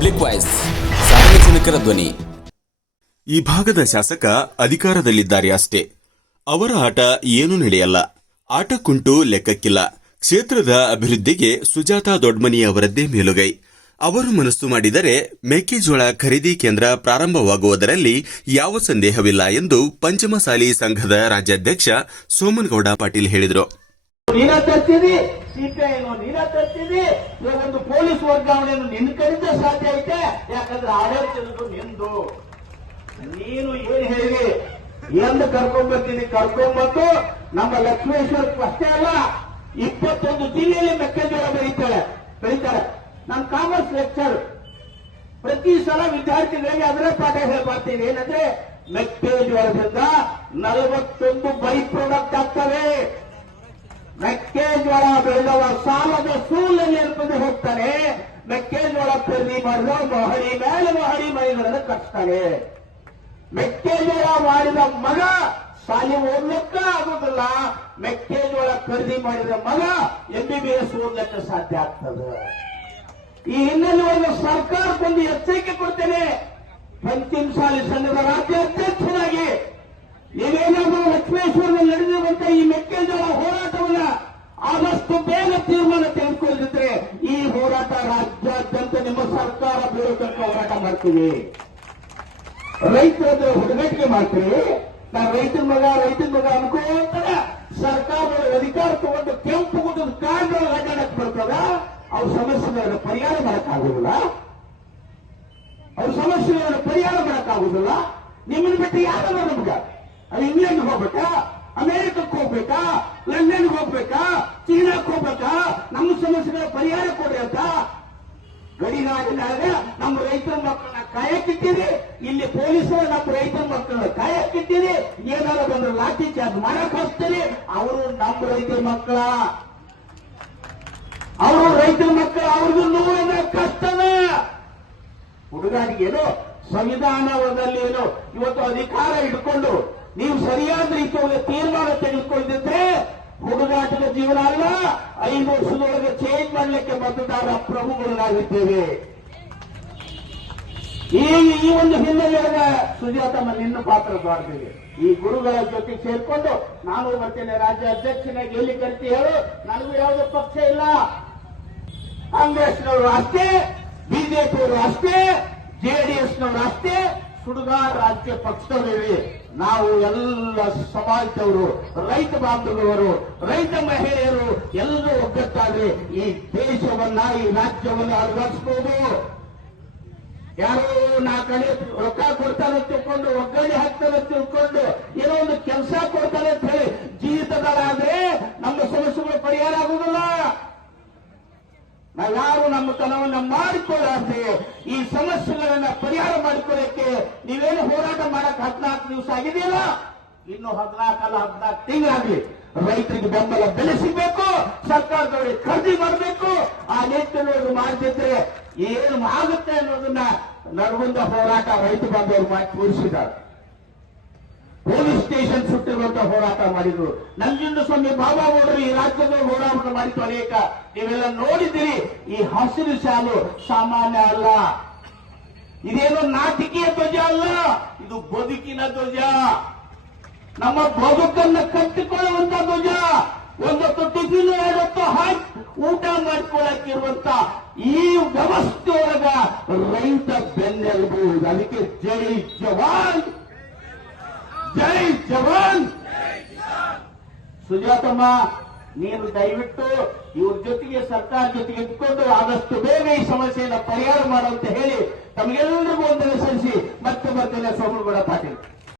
Public voice, ಸಾರ್ವಜನಿಕರ ಧ್ವನಿ. ಈ ಭಾಗದ ಶಾಸಕ ಅಧಿಕಾರದಲ್ಲಿದ್ದಾರೆ ಅಷ್ಟೇ. ಅವರ ಆಟ ಏನೂ ನಡೆಯಲ್ಲ. ಆಟಕ್ಕುಂಟು ಲೆಕ್ಕಕ್ಕಿಲ್ಲ. ಕ್ಷೇತ್ರದ ಅಭಿವೃದ್ಧಿಗೆ ಸುಜಾತಾ ದೊಡ್ಮನಿ ಅವರದ್ದೇ ಮೇಲುಗೈ. ಅವರು ಮನಸ್ಸು ಮಾಡಿದರೆ ಮೆಕ್ಕೆಜೋಳ ಖರೀದಿ ಕೇಂದ್ರ ಪ್ರಾರಂಭವಾಗುವುದರಲ್ಲಿ ಯಾವ ಸಂದೇಹವಿಲ್ಲ ಎಂದು ಪಂಚಮಸಾಲಿ ಸಂಘದ ರಾಜ್ಯಾಧ್ಯಕ್ಷ ಸೋಮನಗೌಡ ಪಾಟೀಲ್ ಹೇಳಿದರು. ನೀನ ತರ್ತೀನಿ, ಸಿಪಿಐನು ನೀನ ತರ್ತೀನಿ, ಒಂದು ಪೊಲೀಸ್ ವರ್ಗಾವಣೆಯನ್ನು ನಿನ್ನ ಕಡೆಯಿಂದ ಸಾಧ್ಯ ಐತೆ. ಯಾಕಂದ್ರೆ ಆಡಳಿತ ನಿಂದು. ನೀನು ಏನ್ ಹೇಳಿ ಎಂದು ಕರ್ಕೊಂಡ್ಬರ್ತೀನಿ, ಕರ್ಕೊಂಡ್ಬಂದು ನಮ್ಮ ಲಕ್ಷ್ಮೇಶ್ವರಕ್ಕೆ ಅಷ್ಟೇ ಅಲ್ಲ 21 ಜಿಲ್ಲೆಯಲ್ಲಿ ಮೆಕ್ಕೆಜೋಳ ಬೆಳೀತಾರೆ. ನಾನು ಕಾಮರ್ಸ್ ಲೆಕ್ಚರ್. ಪ್ರತಿ ಸಲ ವಿದ್ಯಾರ್ಥಿಗಳಿಗೆ ಅದರ ಪಾಠ ಹೇಳ್ಬರ್ತೀನಿ. ಏನಂದ್ರೆ ಮೆಕ್ಕೆಜೋಳದಿಂದ 41 ಬೈ ಪ್ರಾಡಕ್ಟ್ ಆಗ್ತವೆ. ಮೆಕ್ಕೆಜೋಳ ಬೆಳೆದವ ಸಾಲದ ಸೂಲಲ್ಲಿ ಅನ್ಕೊಂಡು ಹೋಗ್ತಾನೆ. ಮೆಕ್ಕೆಜೋಳ ಖರೀದಿ ಮಾಡಿದ ಮಹಡಿ ಮೇಲೆ ಮಹಡಿ ಮನೆಗಳನ್ನು ಕಟ್ತಾನೆ. ಮೆಕ್ಕೆಜೋಳ ಮಾಡಿದ ಮಗ ಶಾಲೆ ಓದ್ಲಿಕ್ಕ ಆಗುದಿಲ್ಲ. ಮೆಕ್ಕೆಜೋಳ ಖರೀದಿ ಮಾಡಿದ ಮಗ MBBS ಓದ್ಲಿಕ್ಕೆ ಸಾಧ್ಯ ಆಗ್ತದೆ. ಈ ಹಿನ್ನೆಲೆಯಲ್ಲಿ ಸರ್ಕಾರಕ್ಕೊಂದು ಎಚ್ಚರಿಕೆ ಕೊಡ್ತೇನೆ. ಪಂಚಮಸಾಲಿ ಸಂಘದ ರಾಜ್ಯಾಧ್ಯಕ್ಷರಾಗಿ ನೀವೇನಾದರೂ ಲಕ್ಷ್ಮೇಶ್ವರದಲ್ಲಿ ನಡೆದಿರುವಂತ ಈ ಮೆಕ್ಕೆಜೋಳ ಹೋರಾಟವನ್ನ ಆದಷ್ಟು ಬೇಗ ತೀರ್ಮಾನ ತೆಗೆದುಕೊಳ್ಳದಿದ್ರೆ ಈ ಹೋರಾಟ ರಾಜ್ಯಾದ್ಯಂತ ನಿಮ್ಮ ಸರ್ಕಾರ ಬೇರೆ ತನಕ ಹೋರಾಟ ಮಾಡ್ತೀವಿ. ರೈತರದ್ದು ಹುಡುಗಾಟಿಕೆ ಮಾಡ್ತೀವಿ. ನಾನು ರೈತನ ಮಗ ಅನ್ಕೋತಾರೆ. ಸರ್ಕಾರದ ಅಧಿಕಾರ ತಗೊಂಡು ಕೆಂಪು ಗುಡ್ಡದ ಕಾರಣಗಳು ಅಡ್ಡಾಡಕ್ಕೆ ಬರ್ತದ. ಅವ್ರ ಸಮಸ್ಯೆಗಳನ್ನು ಪರಿಹಾರ ಮಾಡಕ್ಕಾಗುದಿಲ್ಲ. ನಿಮ್ಮನ್ನು ಬಿಟ್ಟು ಯಾರು ನಮ್ಗ? ಅದು ಇಂಗ್ಲೆಂಡ್ ಹೋಗ್ಬೇಕಾ, ಅಮೆರಿಕಕ್ಕೆ ಹೋಗ್ಬೇಕಾ, ಲಂಡನ್ಗೆ ಹೋಗ್ಬೇಕಾ, ಚೀನಾಕ್ಕೆ ಹೋಗ್ಬೇಕಾ? ನಮ್ಮ ಸಮಸ್ಯೆಗಳ ಪರಿಹಾರ ಕೊಡ್ರಿ ಅಂತ ಗಡಿನಾಡಿನಾಗ ನಮ್ಮ ರೈತರ ಮಕ್ಕಳನ್ನ ಕಾಯಕ್ಕಿಟ್ಟಿರಿ. ಇಲ್ಲಿ ಪೊಲೀಸರು ನಮ್ಮ ರೈತರ ಮಕ್ಕಳನ್ನ ಕಾಯಕ್ಕಿಟ್ಟಿರಿ. ಏನಾದ್ರು ಬಂದ್ರೆ ಲಾಠಿ ಚಾರ್ಜ್ ಮಾಡಕ್ ಹೋಗ್ತೀರಿ. ಅವರು ನಮ್ಮ ರೈತರ ಮಕ್ಕಳ, ಅವ್ರಿಗೂ ನೋವಿನ ಕಷ್ಟದ ಹುಡುಗಾಟಿಗೆ ಏನೋ ಸಂವಿಧಾನದಲ್ಲಿ ಏನೋ ಇವತ್ತು ಅಧಿಕಾರ ಇಟ್ಕೊಂಡು ನೀವು ಸರಿಯಾದ ರೀತಿಯಲ್ಲಿ ತೀರ್ಮಾನ ತೆಗೆದುಕೊಂಡಿದ್ರೆ ಹುಡುಗಾಟದ ಜೀವನ ಅಲ್ಲ. 5 ವರ್ಷದೊಳಗೆ ಚೇಂಜ್ ಮಾಡಲಿಕ್ಕೆ ಮತದಾರ ಪ್ರಭುಗಳಾಗಿದ್ದೇವೆ. ಈ ಒಂದು ಹಿನ್ನೆಲೆಯಾಗ ಸುಜಾತಮ್ಮ ನಿನ್ನ ಪಾತ್ರ ದೊಡ್ಡದಿದೆ. ಈ ಗುರುಗಳ ಜೊತೆ ಸೇರ್ಕೊಂಡು ನಾನು ಬರ್ತೇನೆ ರಾಜ್ಯಾಧ್ಯಕ್ಷನಾಗಿ. ಎಲ್ಲಿ ಕರಿತಿ ಹೇಳು? ನನಗೂ ಯಾವುದೇ ಪಕ್ಷ ಇಲ್ಲ. ಕಾಂಗ್ರೆಸ್ನವರು ಅಷ್ಟೇ, ಬಿಜೆಪಿಯವರು ಅಷ್ಟೇ, JDSನವರು ಅಷ್ಟೇ, ಸುಡುಗಾಡ ರಾಜ್ಯ ಪಕ್ಷದವರಿವೆ. ನಾವು ಎಲ್ಲ ಸಮಾಜದವರು, ರೈತ ಬಾಂಧವರು, ರೈತ ಮಹಿಳೆಯರು ಎಲ್ಲರೂ ಒಗ್ಗಟ್ಟಾಗಿ ಈ ದೇಶವನ್ನ, ಈ ರಾಜ್ಯವನ್ನ ಅಲುಗಾಡಿಸಬಹುದು. ಯಾರೋ ನಾ ಕಡೆ ರೊಕ್ಕ ಕೊಡ್ತಾರೆ ತಿಳ್ಕೊಂಡು, ಒಗ್ಗರಣೆ ಹಾಕ್ತಾರೆ ತಿಳ್ಕೊಂಡು, ಏನೋ ಒಂದು ಕೆಲಸ ಕೊಡ್ತಾರೆ ಅಂತ ಹೇಳಿ ಜೀವಿತಗಳಾದ್ರೆ ನಮ್ಮ ಸಮಸ್ಯೆಗಳು ಪರಿಹಾರ ಆಗುವುದಿಲ್ಲ. ನಾವ್ಯಾರು ನಮ್ಮ ತನವನ್ನ ಮಾಡಿಕೊಳ್ಳಾದ್ರೆ ಈ ಸಮಸ್ಯೆಗಳನ್ನ ಪರಿಹಾರ ಮಾಡಿಕೊಳ್ಳಕ್ಕೆ ನೀವೇನು ಹೋರಾಟ ಮಾಡಕ್ 14 ದಿವಸ ಆಗಿದೆಯಲ್ಲ, ಇನ್ನು 14 ಅಲ್ಲ 14 ತಿಂಗಳಾಗ್ಲಿ. ರೈತರಿಗೆ ಬೆಂಬಲ ಬೆಲೆ ಸಿಗಬೇಕು, ಸರ್ಕಾರದವರಿಗೆ ಖರೀದಿ ಮಾಡಬೇಕು. ಆ ನಿಟ್ಟಿನಲ್ಲಿ ಮಾಡದಿದ್ರೆ ಏನು ಆಗುತ್ತೆ ಅನ್ನೋದನ್ನ ನಡುವಂತ ಹೋರಾಟ ರೈತ ಬಾಂಧವರು ಮಾಡಿ ತೋರಿಸಿದ್ದಾರೆ. ಪೊಲೀಸ್ ಸ್ಟೇಷನ್ ಸುಟ್ಟಿರುವಂತಹ ಹೋರಾಟ ಮಾಡಿದ್ರು. ನಂಜುಂಡಸ್ವಾಮಿ ಬಾಬಾ ಗೌಡರು ಈ ರಾಜ್ಯದ ಹೋರಾಟ ಮಾಡಿದ್ದು ಅನೇಕ. ನೀವೆಲ್ಲ ನೋಡಿದ್ದೀರಿ. ಈ ಹಸಿರು ಶಾಲು ಸಾಮಾನ್ಯ ಅಲ್ಲ. ಇದೇನು ನಾಟಕೀಯ ಧ್ವಜ ಅಲ್ಲ, ಇದು ಬದುಕಿನ ಧ್ವಜ. ನಮ್ಮ ಬದುಕನ್ನು ಕಟ್ಟಿಕೊಳ್ಳುವಂತ ಧ್ವಜ. ಒಂದೊತ್ತು ಟಿಫಿನ್ 2 ಹೊತ್ತು ಹಾಕಿ ಊಟ ಮಾಡ್ಕೊಳ್ಳಕ್ಕಿರುವಂತ ಈ ವ್ಯವಸ್ಥೆಯೊಳಗ ರೈತ ಬೆನ್ನೆಲುಬು. ಅದಕ್ಕೆ ಜೈ ಜವಾನ್, ಜೈ ಜವಾನ್. ಸುಜಾತಮ್ಮ, ನೀನು ದಯವಿಟ್ಟು ಇವ್ರ ಜೊತೆಗೆ, ಸರ್ಕಾರ ಜೊತೆಗೆ ಇಟ್ಕೊಂಡು ಆದಷ್ಟು ಬೇಗ ಈ ಸಮಸ್ಯೆಯನ್ನು ಪರಿಹಾರ ಮಾಡುವಂತ ಹೇಳಿ ತಮಗೆಲ್ಲರಿಗೂ ವಂದನೆ ಸಲ್ಲಿಸಿ ಮತ್ತೆ ಬರ್ತೇನೆ. ಸೋಮನಗೌಡ ಪಾಟೀಲ್.